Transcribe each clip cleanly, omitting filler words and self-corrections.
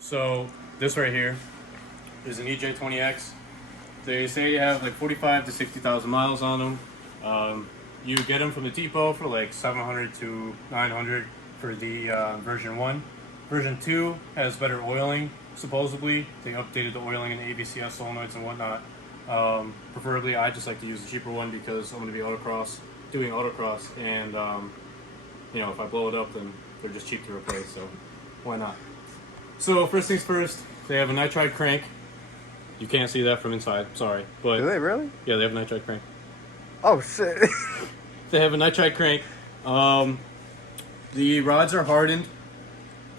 So this right here is an EJ20X. They say you have like 45 to 60,000 miles on them. You get them from the depot for like 700 to 900 for the version 1. Version 2 has better oiling, supposedly. They updated the oiling and ABCS solenoids and whatnot. Preferably, I just like to use the cheaper one because I'm going to be doing autocross, and you know, if I blow it up, then they're just cheap to replace, so why not? So first things first, they have a nitride crank. You can't see that from inside, sorry, but Do they really? yeah, they have a nitride crank. Oh shit. They have a nitride crank. The rods are hardened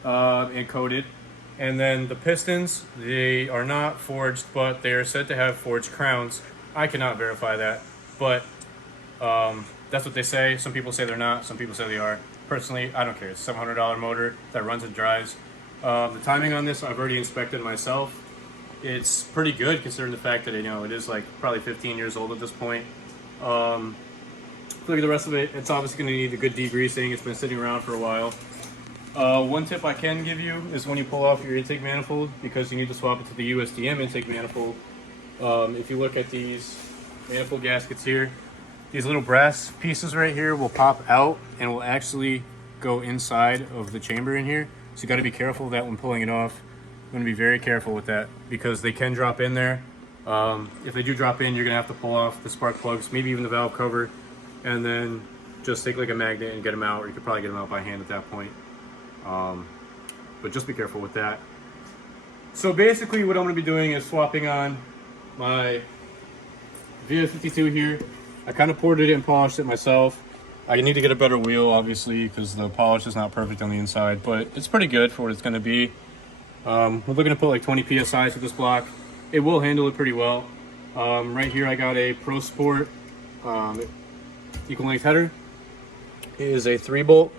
and coated, and then the pistons, they are not forged, but they are said to have forged crowns. I cannot verify that, but that's what they say. Some people say they're not, some people say they are. Personally, I don't care. It's a $700 motor that runs and drives. The timing on this, I've already inspected myself. It's pretty good considering the fact that, you know, it is like probably 15 years old at this point. Look at the rest of it. It's obviously going to need a good degreasing. It's been sitting around for a while. One tip I can give you is when you pull off your intake manifold, because you need to swap it to the USDM intake manifold. If you look at these manifold gaskets here, these little brass pieces right here will pop out and will actually go inside of the chamber in here. So you got to be careful of that when pulling it off. I'm going to be very careful with that because they can drop in there. If they do drop in, you're going to have to pull off the spark plugs, maybe even the valve cover, and then just take like a magnet and get them out, or you could probably get them out by hand at that point. But just be careful with that. So basically what I'm going to be doing is swapping on my VF52 here. I kind of poured it and polished it myself. I need to get a better wheel, obviously, because the polish is not perfect on the inside, but it's pretty good for what it's going to be. We're looking to put like 20 psi with this block. It will handle it pretty well. Right here I got a Pro Sport equal length header. It is a 3-bolt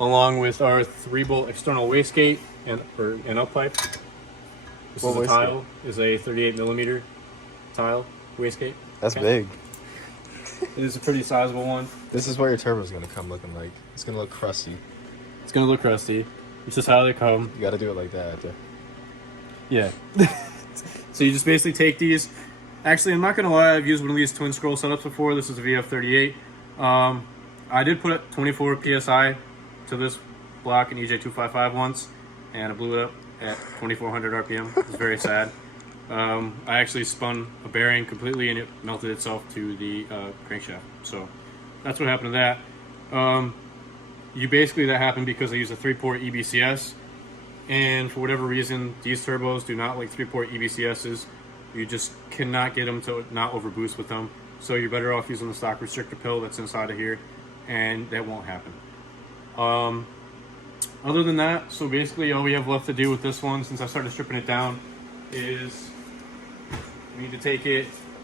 along with our 3-bolt external wastegate and up pipe. This is a tile, is a 38mm tile wastegate. That's big. It is a pretty sizable one. This is what your turbo is going to come looking like. It's going to look crusty. It's going to look crusty. It's just how they come. You got to do it like that. Yeah. So you just basically take these. Actually, I'm not going to lie, I've used one of these twin scroll setups before. This is a VF38. I did put 24 PSI to this block in EJ255 once, and I blew it up at 2400 RPM. It was very sad. I actually spun a bearing completely and it melted itself to the crankshaft. So that's what happened to that. That happened because I used a 3-port EBCS, and for whatever reason, these turbos do not like 3-port EBCSs. You just cannot get them to not overboost with them. So you're better off using the stock restrictor pill that's inside of here, and that won't happen. Other than that, so basically all we have left to do with this one, since I started stripping it down, is we need to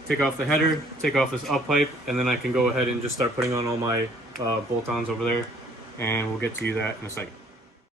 take off the header, take off this up pipe, and then I can go ahead and just start putting on all my bolt-ons over there, and we'll get to that in a second.